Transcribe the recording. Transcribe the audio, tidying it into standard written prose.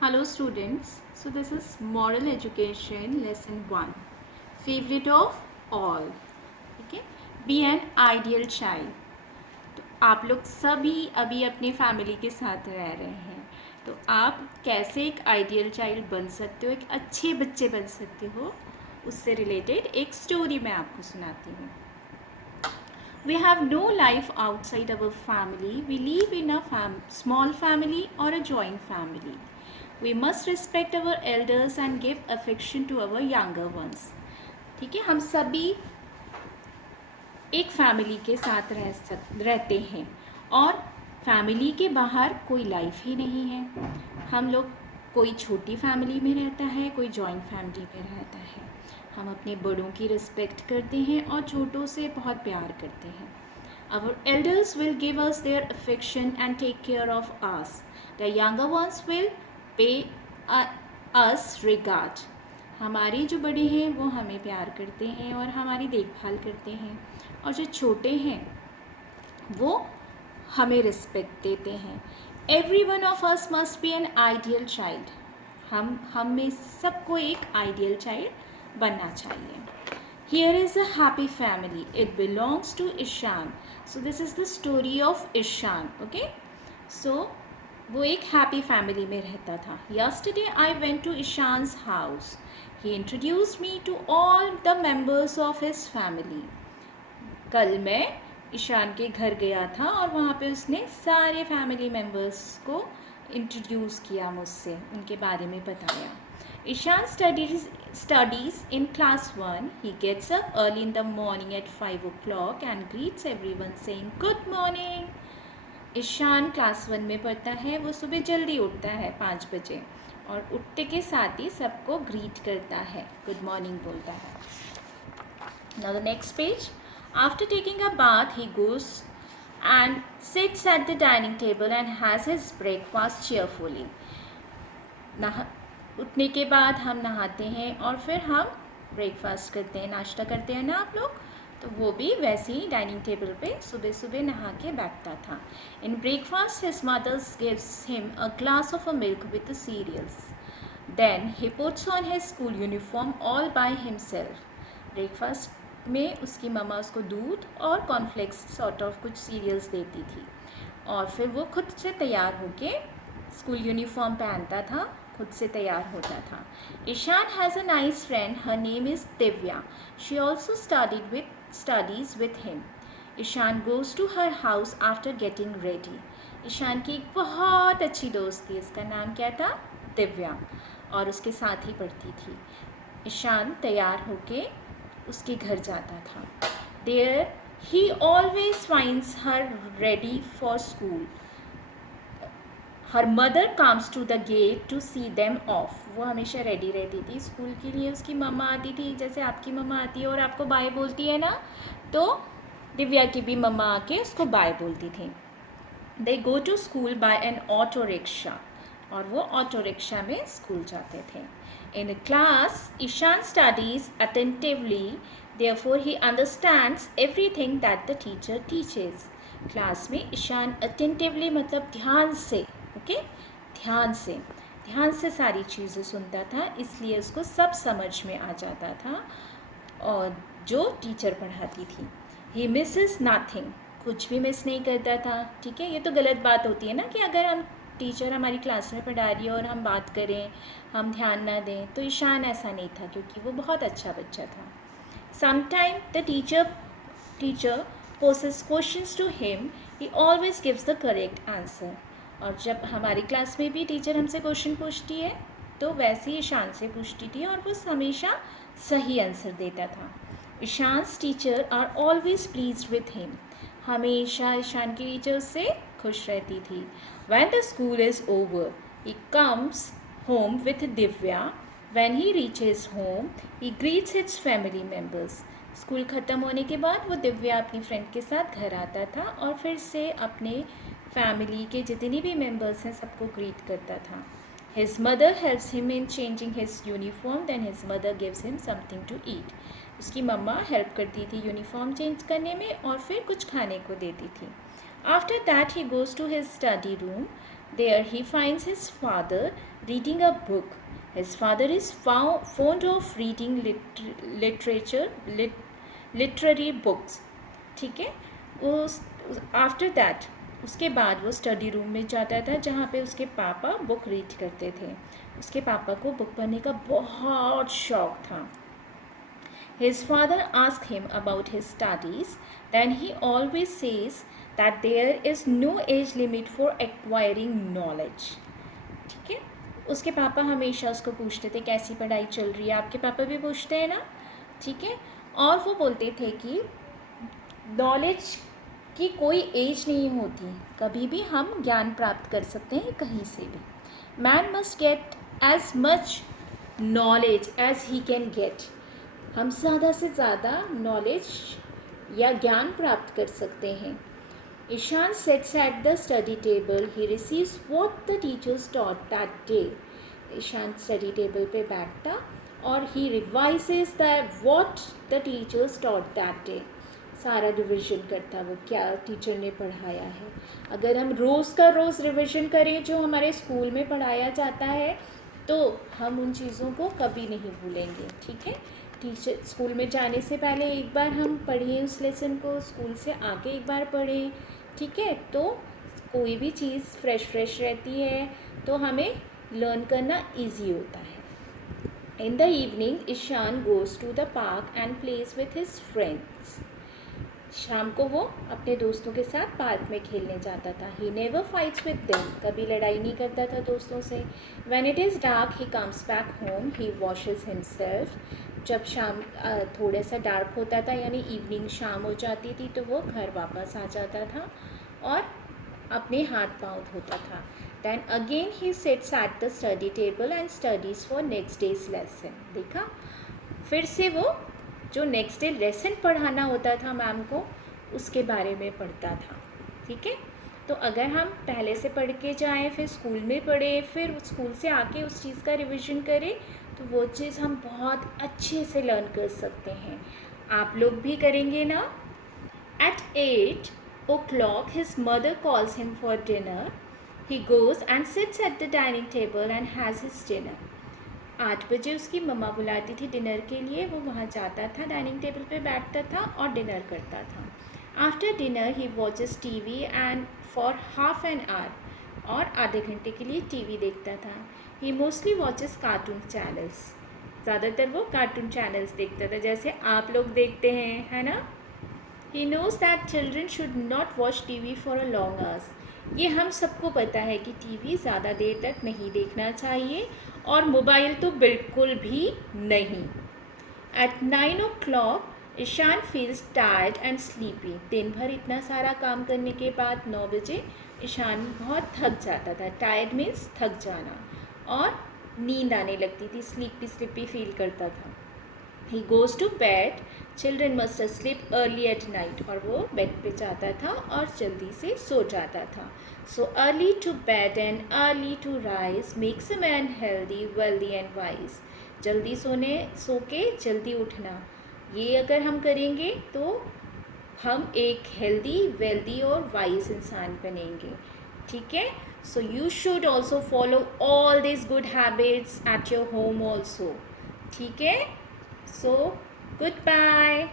Hello students, so this is Moral Education lesson 1, favorite of all. ठीक है, Be an ideal child. तो आप लोग सभी अभी अपने फैमिली के साथ रह रहे हैं, तो आप कैसे एक आइडियल चाइल्ड बन सकते हो, एक अच्छे बच्चे बन सकते हो, उससे रिलेटेड एक स्टोरी मैं आपको सुनाती हूँ. We have no life outside our family. We live in a small family or a joint family. We must respect our elders and give affection to our younger ones. ठीक है, हम सभी एक फैमिली के साथ रहते हैं और फैमिली के बाहर कोई लाइफ ही नहीं है. हम लोग कोई छोटी फैमिली में रहता है, कोई जॉइंट फैमिली में रहता है. हम अपने बड़ों की रिस्पेक्ट करते हैं और छोटों से बहुत प्यार करते हैं. Our elders will give us their affection and take care of us. The younger ones will pay us regard. हमारे जो बड़े हैं वो हमें प्यार करते हैं और हमारी देखभाल करते हैं, और जो छोटे हैं वो हमें रिस्पेक्ट देते हैं. Every one of us must be an ideal child. हम में सबको एक आइडियल चाइल्ड बनना चाहिए. Here is a happy family. It belongs to Ishan. So this is the story of Ishan. Okay. So वो एक हैप्पी फैमिली में रहता था. Yesterday I went to Ishan's house. He introduced me to all the members of his family. कल मैं ईशान के घर गया था और वहाँ पे उसने सारे फैमिली मेम्बर्स को इंट्रोड्यूस किया, मुझसे उनके बारे में बताया. Ishan studies in class 1. He gets up early in the morning at 5 o'clock and greets everyone saying good morning. Ishaan class 1 में पढ़ता है. वो सुबह जल्दी उठता है 5 बजे और उठते के साथ ही सबको ग्रीट करता है, गुड मॉर्निंग बोलता है. Now the next page. After taking a bath, he goes and sits at the dining table and has his breakfast cheerfully. उठने के बाद हम नहाते हैं और फिर हम ब्रेकफास्ट करते हैं, नाश्ता करते हैं ना आप लोग. तो वो भी वैसे ही डाइनिंग टेबल पे सुबह सुबह नहा के बैठता था. In breakfast his mothers gives him a glass of a milk with the cereals. Then he puts on his school uniform all by himself. Breakfast में उसकी मम्मा उसको दूध और कॉर्नफ्लेक्स सॉर्ट ऑफ कुछ सीरियल्स देती थी और फिर वो खुद से तैयार होके स्कूल यूनिफॉर्म पहनता था, खुद से तैयार होता था. Ishaan has a nice friend, her name is Divya. She also studies with him. Ishaan goes to her house after getting ready. Ishaan की एक बहुत अच्छी दोस्त थी, उसका नाम क्या था? दिव्या, और उसके साथ ही पढ़ती थी. ईशान तैयार होके उसके घर जाता था. There he always finds her ready for school. Her mother comes to the gate to see them off. वो हमेशा रेडी रहती थी स्कूल के लिए. उसकी मम्मा आती थी, जैसे आपकी मम्मा आती है और आपको बाय बोलती है ना, तो दिव्या की भी मम्मा आके उसको बाय बोलती थी. They go to school by an auto rickshaw, और वो ऑटो रिक्शा में स्कूल जाते थे. In class Ishaan studies attentively, therefore he understands everything that the teacher teaches. Class में ईशान अटेंटिवली मतलब ध्यान से, ओके, ध्यान से सारी चीज़ें सुनता था, इसलिए उसको सब समझ में आ जाता था और जो टीचर पढ़ाती थी. ही मिसेस नथिंग, कुछ भी मिस नहीं करता था. ठीक है, ये तो गलत बात होती है ना कि अगर हम टीचर हमारी क्लास में पढ़ा रही है और हम बात करें, हम ध्यान ना दें. तो ईशान ऐसा नहीं था क्योंकि वो बहुत अच्छा बच्चा था. Sometime the teacher poses questions to him, he always gives the correct answer. और जब हमारी क्लास में भी टीचर हमसे क्वेश्चन पूछती है तो वैसे ही ईशान से पूछती थी और वो हमेशा सही आंसर देता था. Ishaan's teacher are always pleased with him. हमेशा ईशान की टीचर उससे खुश रहती थी. When the school is over he comes home with Divya. When he reaches home he greets his family members. School ख़त्म होने के बाद वो दिव्या अपनी फ्रेंड के साथ घर आता था और फिर से अपने फैमिली के जितने भी मेंबर्स हैं सबको ग्रीट करता था. His mother helps him in changing his uniform. Then his mother gives him something to eat. उसकी मम्मा हेल्प करती थी यूनिफॉर्म चेंज करने में और फिर कुछ खाने को देती थी. After that he goes to his study room. There he finds his father reading a book. His father is fond of reading literary books. ठीक है, वो आफ्टर दैट उसके बाद वो स्टडी रूम में जाता था जहाँ पे उसके पापा बुक रीड करते थे. उसके पापा को बुक पढ़ने का बहुत शौक था. His father asks him about his studies. Then he always says that there is no age limit for acquiring knowledge. ठीक है, उसके पापा हमेशा उसको पूछते थे कैसी पढ़ाई चल रही है. आपके पापा भी पूछते हैं ना. ठीक है, और वो बोलते थे कि नॉलेज की कोई एज नहीं होती, कभी भी हम ज्ञान प्राप्त कर सकते हैं कहीं से भी. Man must get as much knowledge as he can get. हम ज़्यादा से ज़्यादा नॉलेज या ज्ञान प्राप्त कर सकते हैं. Ishaan sits at the study table. He receives what the teachers taught that day. Ishaan study table पे बैठता और he revises that what the teachers taught that day. सारा रिविज़न करता वो क्या टीचर ने पढ़ाया है. अगर हम रोज़ का रोज़ रिविज़न करें जो हमारे स्कूल में पढ़ाया जाता है तो हम उन चीज़ों को कभी नहीं भूलेंगे. ठीक है, टीचर स्कूल में जाने से पहले एक बार हम पढ़ें उस लेसन को, स्कूल से आके एक बार पढ़ें. ठीक है, तो कोई भी चीज़ फ्रेश रहती है तो हमें लर्न करना ईजी होता है. In the evening Ishaan goes to the park and plays with his friends. शाम को वो अपने दोस्तों के साथ पार्क में खेलने जाता था. He never fights with them. कभी लड़ाई नहीं करता था दोस्तों से. When it is dark he comes back home. He washes himself. जब शाम थोड़ा सा डार्क होता था यानी इवनिंग शाम हो जाती थी तो वो घर वापस आ जाता था और अपने हाथ पाँव धोता था. Then again he sits at the study table and studies for next day's lesson. देखा, फिर से वो जो नेक्स्ट डे लेसन पढ़ाना होता था मैम को उसके बारे में पढ़ता था. ठीक है, तो अगर हम पहले से पढ़ के जाएँ फिर स्कूल में पढ़ें फिर स्कूल से आके उस चीज़ का रिवीजन करें तो वो चीज़ हम बहुत अच्छे से लर्न कर सकते हैं. आप लोग भी करेंगे ना. At 8 o'clock his mother calls him for dinner. He goes and sits at the dining table and has his dinner. 8 बजे उसकी मम्मा बुलाती थी डिनर के लिए. वो वहाँ जाता था, डाइनिंग टेबल पे बैठता था और डिनर करता था. After dinner he watches TV and for half an hour. और आधे घंटे के लिए टीवी देखता था. ही मोस्टली वॉचेस कार्टून चैनल्स. ज़्यादातर वो कार्टून चैनल्स देखता था जैसे आप लोग देखते हैं, है ना. He knows that children should not watch TV for a long hours. ये हम सबको पता है कि टीवी ज़्यादा देर तक नहीं देखना चाहिए और मोबाइल तो बिल्कुल भी नहीं. At 9 o'clock Ishaan feels tired and sleepy. दिन भर इतना सारा काम करने के बाद 9 बजे ईशान बहुत थक जाता था. टायर्ड मीन्स थक जाना और नींद आने लगती थी. स्लीपी फील करता था. He goes to bed. Children must sleep early at night. और वो बेड पे जाता था और जल्दी से सो जाता था. So early to bed and early to rise makes a man healthy wealthy and wise. जल्दी सो के जल्दी उठना, ये अगर हम करेंगे तो हम एक हेल्दी वेल्दी और वाइज इंसान बनेंगे. ठीक है, so you should also follow all this good habits at your home also. ठीक है, सो goodbye.